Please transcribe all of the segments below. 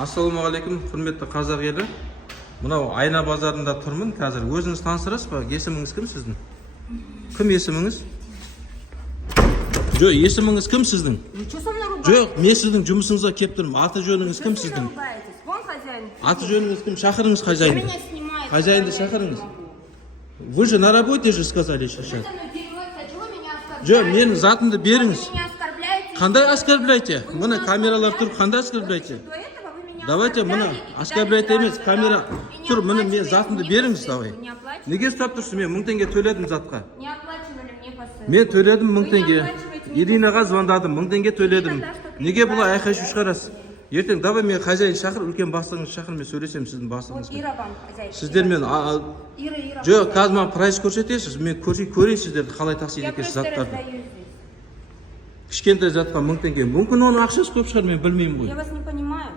Ассалаумағалейкум, құрметті қазақ елі. Мынау Айна базарында тұрмын қазір. Өзіңіз таныстырасыз ба? Есіміңіз кім сіздің? Кім есіміңіз? Жоқ, есіміңіз кім сіздің? Жоқ, мен сіздің жұмысыңызға келіп тұрмын. Аты жөніңіз кім сіздің? Аты жөніңіз кім? Шақырыңыз хозяинды. Хозяинды шақырыңыз. Вы же на работе же сказали сейчас. Жоқ, менің затымды беріңіз. Қандай оскорбляйте? Мына камералар тұр, қандай оскорбляйте? Давайте мына оскорбляйте емес, камера тұр, мына мен затымды беріңіз, давай. Неге ұстап тұрсыз? Мен 1000 теңге төледім затқа. Мен төледім 1000 теңге. Иринаға звондадым, 1000 теңге төледім. Неге бұлай айқай-шу шығарасыз? Ертең давай мен хозяин шақыр, үлкен бастығыңыз шақыр, мен сөйлесем сіздің бастығыңызбен. Сіздермен жоқ, қазір маған прайс көрсетесіз, мен көрейін сіздерді қалай тасиды екенсіз заттарды. Кішкентай затқа 1000 теңге. Мүмкін оның ақшасы көп шығар, мен білмеймін ғой. Я вас не понимаю.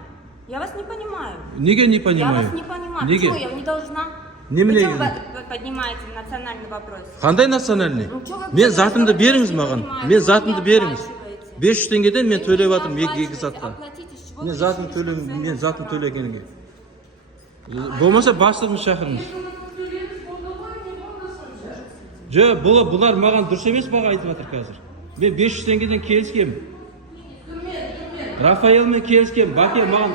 Я вас не понимаю. Неге не понимаю? Я вас не понимаю. Неге? Почему я не должна? Неменеге? Почему вы поднимаете национальный вопрос? Қандай национальный? Мен затымды беріңіз маған. Мен затымды беріңіз. 500 теңгеден мен төлеп жатырмын екі затқа. Мен затым төлегенге. Болмаса бастығын шақырыңыз. Жоқ, бұлар маған дұрыс емес баға айтып жатыр қазір. Мен 500 теңгеден келіскем. Рафаэлмен келіскем. Баке маған.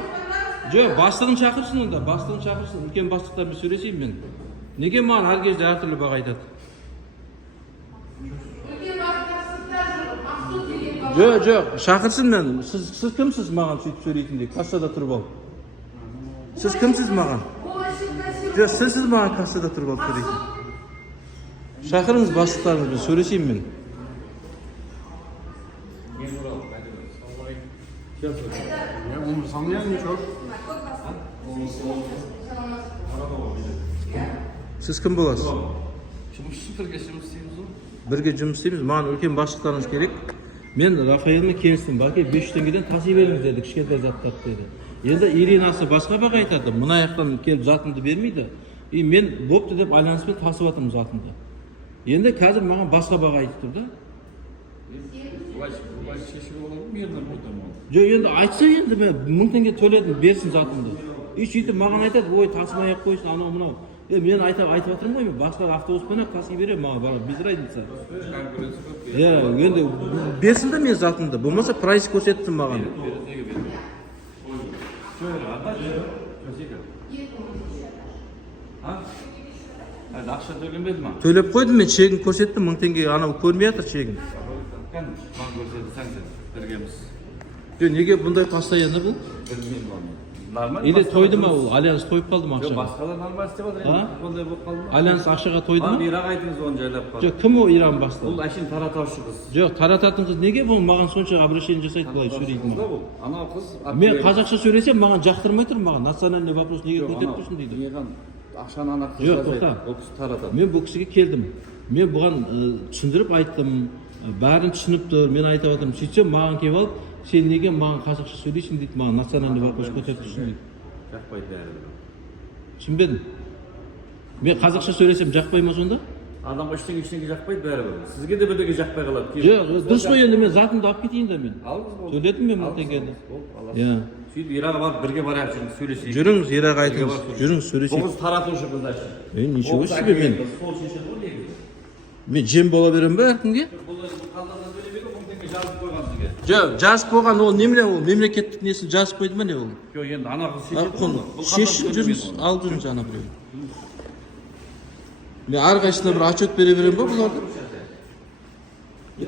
Жоқ, бастығын шақырсын онда. Бастығын шақырсын. Үлкен бастықтармен сөйлесейін мен. Неге маған әр кезде әртүрлі баға айтады? Жоқ, шақырсын мен. Сіз кімсіз маған сөйтіп сөйлейтіндей? Кассада тұрып ал. Сіз кімсіз маған? Жоқ, сіз маған кассада тұрып ал сөйлейтін. Шақырыңыз бастықтарыңызбен сөйлесейін мен. Сіз кім боласыз? Бірге жұмыс істейміз. Маған үлкен бастықтарыңыз керек. Мен Рафаэлмен келістім. Баке 500 теңгеден таси беріңіз деді, кішкентай заттарды деді. Енді Иринасы басқа баға айтады. Мына аяқтан келіп затымды бермейді. Мен бопты деп айланыспен тасып жатырмын затымды. Енді қазір маған басқа баға айтып тұр да. Жоқ, енді айтса енді мен 1000 теңге төледім, берсін затымды. Сөйтіп маған айтады, ой тасымай ақ қойсын, анау мынау. Мен айтып жатырмын ғой, мен басқа автобуспен таси беремін, маған без разница. Енді берсін де мен затымды, болмаса прайс көрсетсін маған. Ақша төленбеді ма? Төлеп қойдым, мен чегін көрсеттім, 1000 теңге анау көрмей жатыр чегін. Маған көрсетсең біргеміз. Неге бұндай постоянно бұл? Білмеймін оны. Нормально. Или тойды ма ол? Альянс тойып қалды ма ақшаға? Жоқ, басқалар нормально істеп жатыр. Ондай болып қалды ма? Альянс ақшаға тойды ма? Ирақ айтыңыз оны жайлап қалды. Жоқ, кім ол Иран басты? Бұл әшейін таратаушы қыз. Жоқ, тарататын қыз неге бұл маған сонша обращение жасайды бұлай сөйлейді маған? Анау қыз. Мен қазақша сөйлесем маған жақтырмай тұр маған. Национальный вопрос неге көтеріп тұрсың дейді. Ақшаны ана қыз жоқ, тоқта. ол кісі таратады. Мен бұл кісіге келдім. Мен бұған түсіндіріп айттым. Бәрін түсініп тұр. Мен айтып жатырмын. Сөйтсем маған келіп алып, сен неге маған қазақша сөйлейсің дейді. Маған национальный вопрос көтеріп тұрсың дейді. Жақпайды бәрі. Түсінбедім. Мен қазақша сөйлесем жақпай ма сонда? Адамға ештеңе жақпайды бәрібір. Сізге де бірдеңе жақпай қалады. Жоқ, дұрыс қой, енді мен затымды алып кетейін да мен. Төледім мен 1000 теңгені. Иә. Сөйтіп Ираға барып бірге барайық, сөйлесейік. Жүріңіз, Ираға айтыңыз. Жүріңіз, сөйлесейік. Бұл таратушы қыз әшейін. Ничего себе мен. Мен жем бола беремін ба әркімге? Жоқ, жазып қойған ол немене ол? Мемлекеттік несін жазып қойды ма не ол? Жоқ, енді ана қыз шешіп жүріңіз, алып жүріңіз ана біреу. Мен әрқайсысына бір отчет бере беремін ба бұларды?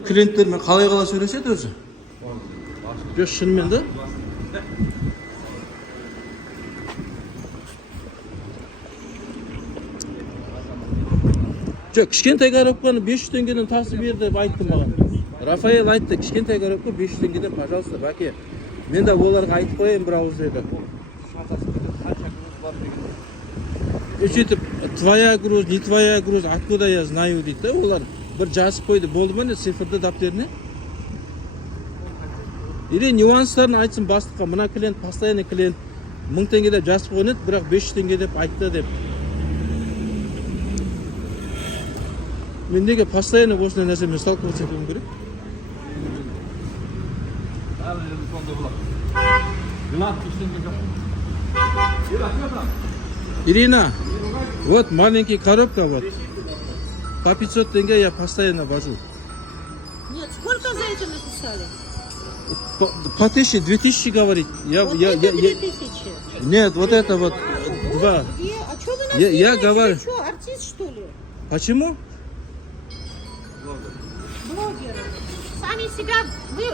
Клиенттермен қалай сөйлеседі өзі? Жоқ, шынымен да? Жоқ, кішкентай коробканы 500 теңгеден тасып бер деп айтты маған. Рафаэл айтты, кішкентай коробка 500 теңгеден, пожалуйста, баке. Мен де оларға айтып қояйын бір ауыз деді. Сөйтіп, твоя груз, не твоя груз, откуда я знаю дейді. Олар бір жазып қойды, болды ма не цифрды даптеріне? Или нюанстарын айтсын бастыққа, мына клиент, постоянный клиент, 1000 теңге деп жазып қойын еді, бірақ 500 теңге деп айтты деп. Мен неге постоянно осындай нәрсемен сталкиваться етуім керек? Günah işlemge yok. Yürü atma. Ирина, вот маленький коробка вот. По 500 тенге я постоянно вожу. Нет, сколько за это написали? По 1000, 2000 говорит. Вот это 2000. Нет, вот это вот Вот, 2. где? А что вы нас Я снимаете? говорю- Вы что, артист что ли? Почему? Блогер. Сами себя...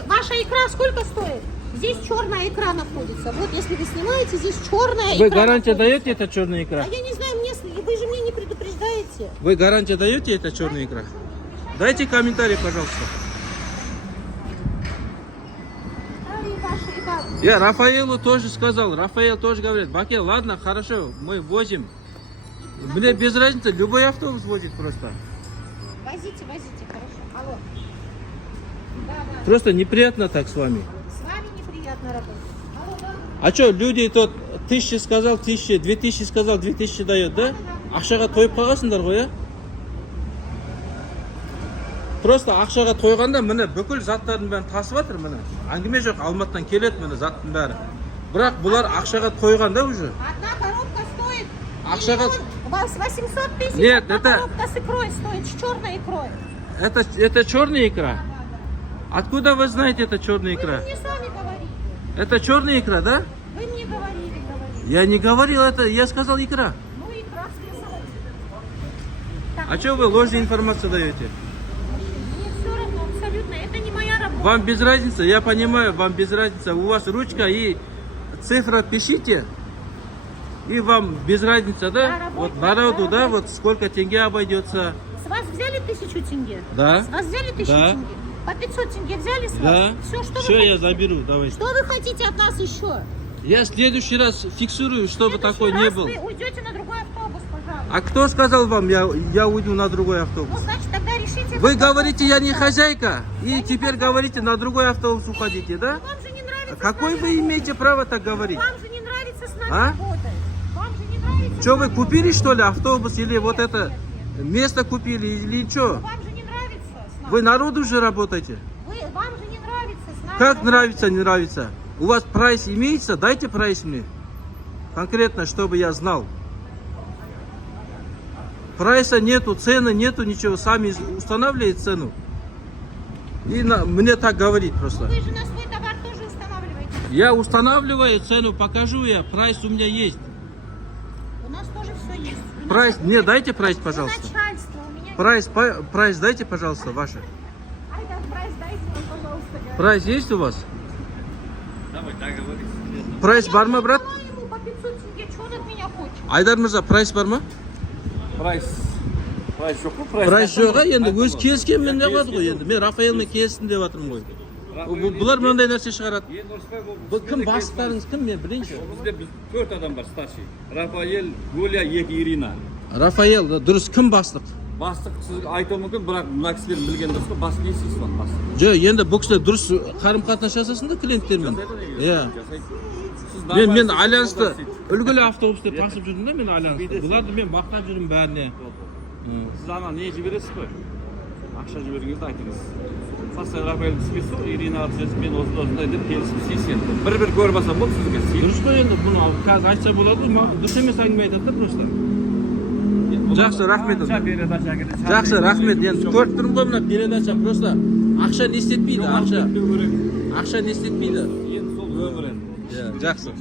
Ваша икра сколько стоит? Здесь черная икра находится. Вот если вы снимаете, здесь черная Вы икра гарантия находится. даете, это черная икра? А я не знаю, вы же мне не предупреждаете. Вы гарантия даете, это черная икра? Дайте комментарий, пожалуйста. Ваша икра. Я Рафаэлу тоже сказал. Рафаэл тоже говорит. Баке, ладно, хорошо, мы возим. Мне без разницы, любой автобус возит просто. Возите, хорошо. Алло. Да. Просто неприятно так с вами. С вами неприятно работать. Алло, да. А что, люди тут 1000 сказал, 1000, 2000 сказал, 2000 дает, да? Ақшаға тойып қаласыңдар ғой, иә? Просто ақшаға тойғанда міне бүкіл заттардың бәрін тасып жатыр міне. Әңгіме жоқ, Алматыдан келеді міне заттың бәрі. Бірақ бұлар ақшаға тойғанда уже. Одна коробка стоит Ақшаға... 800 тысяч. Нет, одна это- коробка с икрой стоит, с черной икрой. Это черная икра? Откуда вы знаете, это черная Вы икра? мне сами говорите. Это черная икра, да? Вы мне говорили. Я не говорил это, я сказал икра. Ну икра списывайте. Так, А что вы ложную информацию даете? мне все равно, абсолютно. Это не моя работа. Вам без разницы, я понимаю, вам без разницы. У вас ручка и цифра пишите, и вам без разницы, да? Я работаю, Вот народу, я да, работаю. вот сколько тенге обойдется. С вас взяли 1000 тенге? Да. С вас взяли 1000 Да. тенге? По 500 тенге взяли с Да. вас? Все, что Все, вы я хотите? заберу, давайте. Что вы хотите от нас еще? Я в следующий раз фиксирую, чтобы В такой следующий не раз был. Вы уйдете на другой автобус, пожалуйста. А кто сказал вам, я уйду на другой автобус? Ну, значит, тогда решите... Вы этот говорите, я не вопрос. хозяйка, и теперь говорите, на другой автобус уходите, да? Вам же не нравится Какое с нами вы работать. имеете право так говорить? Вам же не нравится с нами А? работать. Вам же не нравится... Что с вы нами купили, что ли, работать. автобус или вот это место купили или что? Вам же не нравится с нами. Вы народу же работаете? Вам же не нравится с нами Как работать. нравится, не нравится? У вас прайс имеется? Дайте прайс мне. Конкретно, чтобы я знал. Прайса нету, цены нету, ничего. Сами устанавливаете цену. И мне так говорит просто. Вы же на свой товар тоже устанавливаете. Я устанавливаю цену, покажу я. Прайс у меня есть. У нас тоже все есть. У нас- Прайс, мне дайте прайс, у пожалуйста. начальства, у меня... Прайс дайте, пожалуйста, ваше. Ай, да, прайс дайте нам, пожалуйста. говорю. Прайс есть у вас? Давай, договорись. Прайс бар ма, брат? Я ему по 500 тенге, что он от меня хочет? Айдар Мырза, прайс бар ма? Прайс жоқ қой, Прайс жоқ, а? енді Айтылмады. өз келіскенмен не қылады ғой келіскен енді. Мен Рафаэлмен келістім деп жатырмын ғой. Бұлар мынандай нәрсе шығарады. Енді ұрыспай болып, Бұл кім бізге де бастықтарыңыз кім мен білейінші. Бізде біз 4 адам бар, старший. Рафаэль, Гуля, 2 Ирина. Рафаэл, дұрыс кім бастық? Бастық сіз айтуы мүмкін, бірақ мына кісілер білген дұрыс қой, бастық естісіз ғой, бастық. Жоқ, енді бұл кісілер дұрыс қарым-қатынас жасасын да клиенттермен. Иә. Мен альянсты үлгілі автобусты тасып жүрдім да, мен альянсты. Бұларды мен мақтап жүрмін бәріне. Сіз ана не жібересіз ғой? Ақша жібергеніңізді айтыңыз. Сасай Рафаэль түспесі ғой, Ирина түсесіз, мен осындай деп келісіп сесенді. Бір көрмаса болды сізге сен. Дұрыс қой енді, бұны қазір айтса болады ғой, дұрыс емес әңгіме айтады да просто. Жақсы, рахмет. Жақсы, рахмет. Енді көріп тұрмын ғой мына передача просто ақша не істетпейді, ақша. Ақша не істетпейді. Енді сол өмір енді. Жақсы.